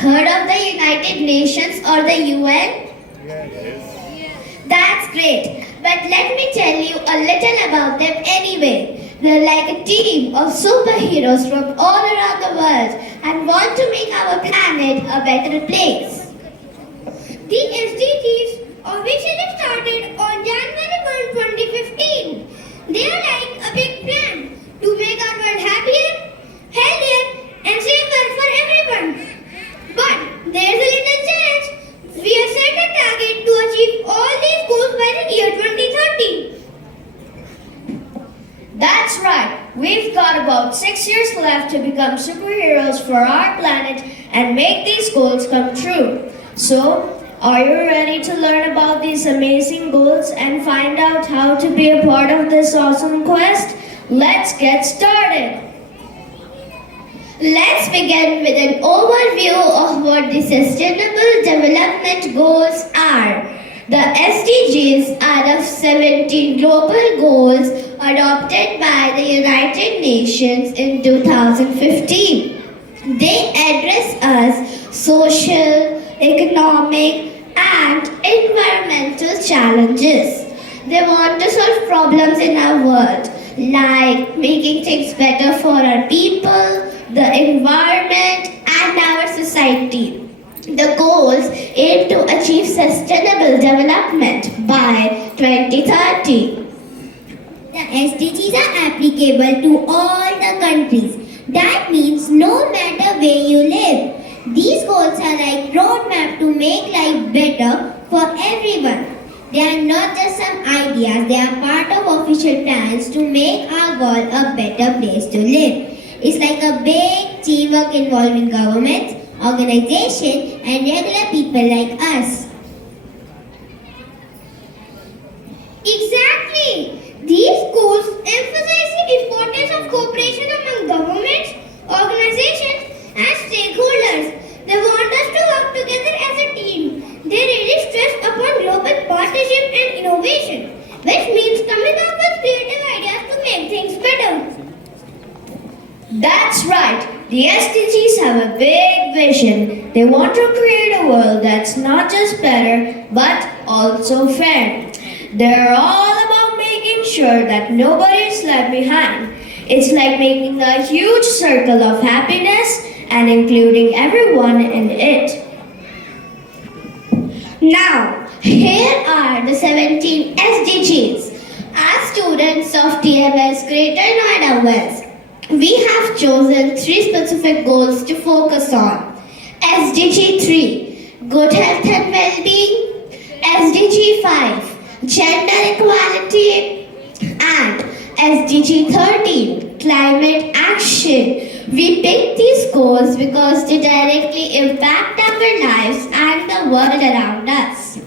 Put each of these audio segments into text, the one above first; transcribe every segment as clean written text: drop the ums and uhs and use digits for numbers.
heard of the United Nations or the UN? That's great. But let me tell you a little about them anyway. They're like a team of superheroes from all around the world and want to make our planet a better place. The SDGs officially started on January 1, 2015. They are like a big plan to make our world happier, healthier, and safer for everyone. But there's a little challenge. We have set a target to achieve all these goals by the year 2030. That's right. We've got about 6 years left to become superheroes for our planet and make these goals come true. So, are you ready to learn about these amazing goals and find out how to be a part of this awesome quest? Let's get started. Let's begin with an overview of what the Sustainable Development Goals are. The SDGs are the 17 global goals adopted by the United Nations in 2015. They address us social, economic, and environmental challenges. They want to solve problems in our world, like making things better for our people, the environment, and our society. The goals aim to achieve sustainable development by 2030. The SDGs are applicable to all the countries. That means no matter where you live. These goals are like roadmap to make life better for everyone. They are not just some ideas, they are part of official plans to make our world a better place to live. It's like a big teamwork involving governments, organizations, and regular people like us. Exactly! These goals emphasize the importance of cooperation among governments, organizations, and stakeholders. They want us to work together as a team. They really stress upon global partnership and innovation, which means coming up with creative ideas to make things better. That's right. The SDGs have a big vision. They want to create a world that's not just better, but also fair. They're all about making sure that nobody is left behind. It's like making a huge circle of happiness and including everyone in it. Now, here are the 17 SDGs. As students of TMS Greater Noida West, we have chosen 3 specific goals to focus on. SDG 3, Good Health and Well-being. SDG 5, Gender Equality. And SDG 13, Climate Action. We picked these goals because they directly impact our lives and the world around us.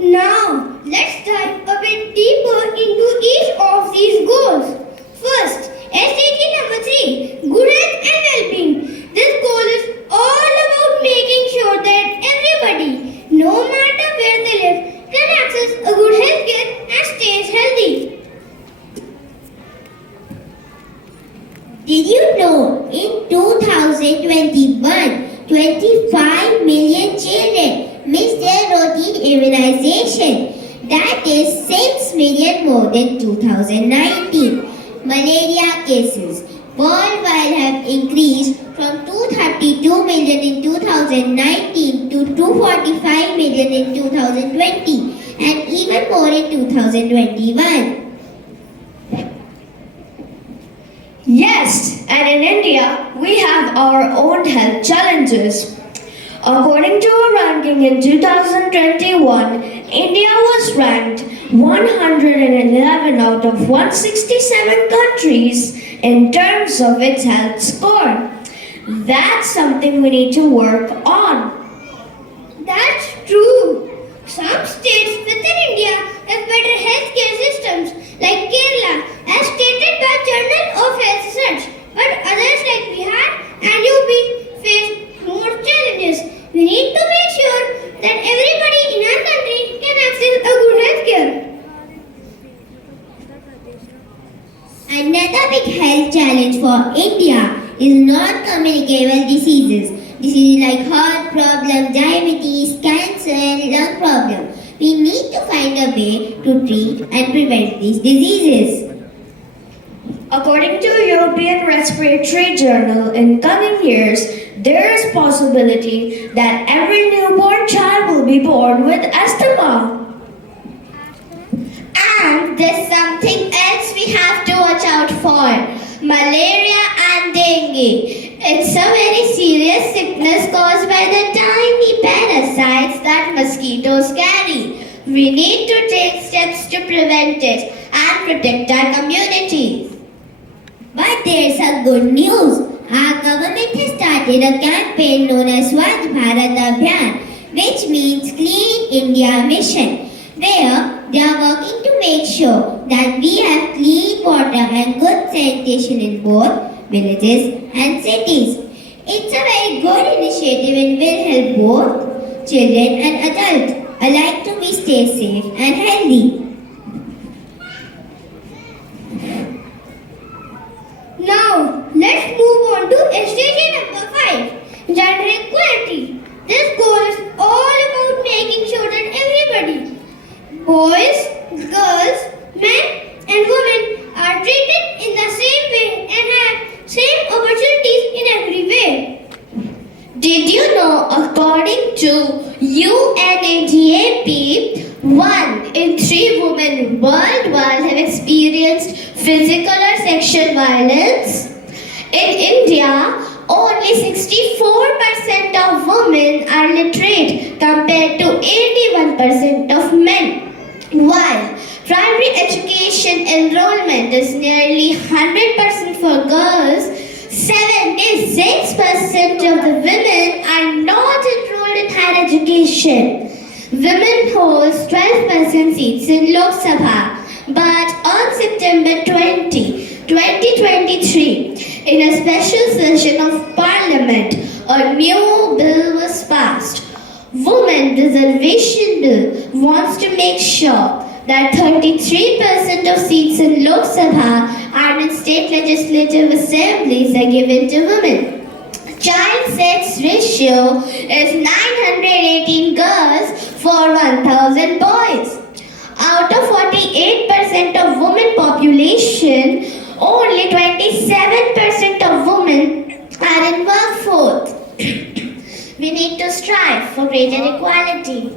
Now, let's dive a bit deeper into each of these goals. First, SDG number 3, Good Health and Well-being. This goal is all about making sure that everybody, no matter where they live, can access a good health care and stays healthy. Did you know in 2021, 25 million children missed their routine immunization? That is 6 million more than 2019. Malaria cases worldwide have increased from 232 million in 2019 to 245 million in 2020 and even more in 2021. Yes, and in India, we have our own health challenges. According to a ranking in 2021, India was ranked 111 out of 167 countries in terms of its health score. That's something we need to work on. That's true. Some states within India have better healthcare systems, like Kerala, as stated by Journal of Health Research. But others like Bihar and UP face more challenges. We need to make sure that everybody in our country can access a good healthcare. Another big health challenge for India is non-communicable diseases. This diseases like heart problem, diabetes, cancer, and lung problem. We need to find a way to treat and prevent these diseases. According to European Respiratory Journal, in coming years, there is possibility that every newborn child will be born with asthma. And there's something else we have to watch out for. Malaria and dengue. It's a very serious sickness caused by the tiny parasites that mosquitoes carry. We need to take steps to prevent it and protect our communities. But there's a good news. Our government has started a campaign known as Swachh Bharat Abhiyan, which means Clean India Mission, where they are working to make sure that we have clean water and good sanitation in both villages and cities. It's a very good initiative and will help both children and adults alike to be stay safe and healthy. Now, let's move on to SDG number 5, gender equality. This goal is all about making sure that everybody, boys, girls, men and women are treated in the same way and have same opportunities in every way. Did you know, according to UNADAP, 1 in 3 women worldwide have experienced physical or sexual violence? In India, only 64% of women are literate compared to 81% of men. While primary education enrollment is nearly 100% for girls, 76% of the women are not enrolled in higher education. Women hold 12% seats in Lok Sabha, but on September 20, 2023, in a special session of Parliament, a new bill was passed. Women Reservation Bill wants to make sure that 33% of seats in Lok Sabha and in state legislative assemblies are given to women. Child sex ratio is 918 girls for 1,000 boys. Out of 48% of women population, only 27% of women are in workforce. We need to strive for greater equality.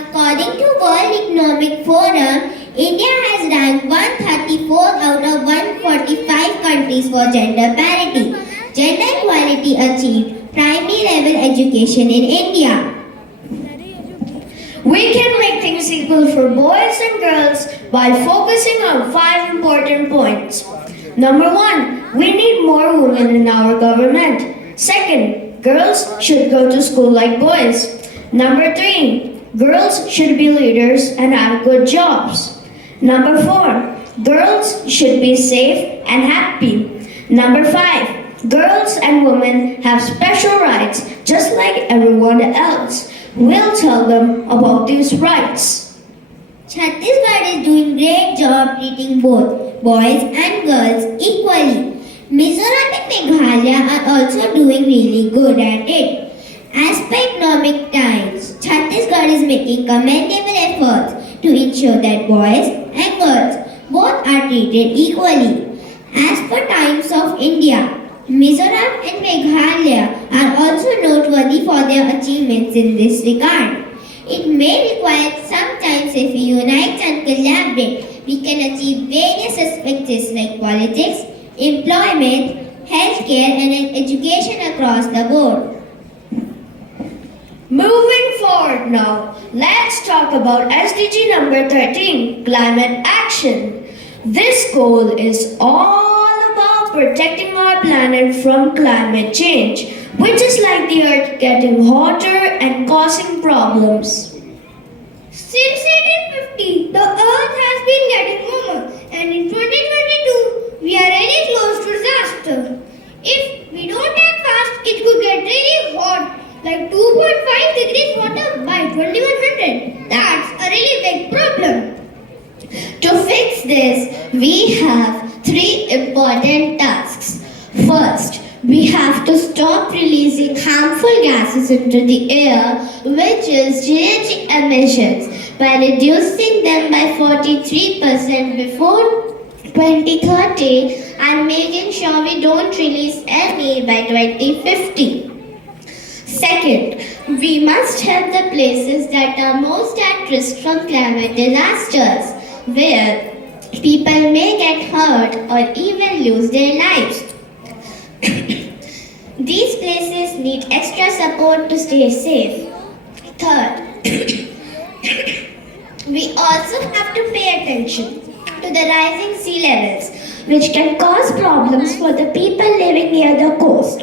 According to World Economic Forum, India has ranked 134 out of 145 countries for gender parity. Gender equality achieved primary level education in India. We can make things equal for boys and girls while focusing on 5 important points. Number 1, we need more women in our government. Second, girls should go to school like boys. Number 3, girls should be leaders and have good jobs. Number 4, girls should be safe and happy. Number 5, girls and women have special rights just like everyone else. We'll tell them about these rights. Chhattisgarh is doing great job treating both boys and girls equally. Mizoram and Meghalaya are also doing really good at it. As per economic times, Chhattisgarh is making commendable efforts to ensure that boys and girls both are treated equally. As per Times of India, Mizoram and Meghalaya are also noteworthy for their achievements in this regard. It may require sometimes if we unite and collaborate, we can achieve various aspects like politics, employment, healthcare and education across the board. Moving forward now, let's talk about SDG number 13, climate action. This goal is all about protecting our planet from climate change, which is like the earth getting hotter and causing problems. Since 1850, the earth has been getting warmer, and in 2022, we are really close to disaster. If we don't act fast, it could get really hot, like 2.5 degrees hotter by 2100. That's a really big problem. To fix this, we have 3 important tasks. First, We have to stop releasing harmful gases into the air, which is GHG emissions, by reducing them by 43% before 2030 and making sure we don't release any by 2050. Second, we must help the places that are most at risk from climate disasters, where people may get hurt or even lose their lives. These places need extra support to stay safe. Third, we also have to pay attention to the rising sea levels, which can cause problems for the people living near the coast.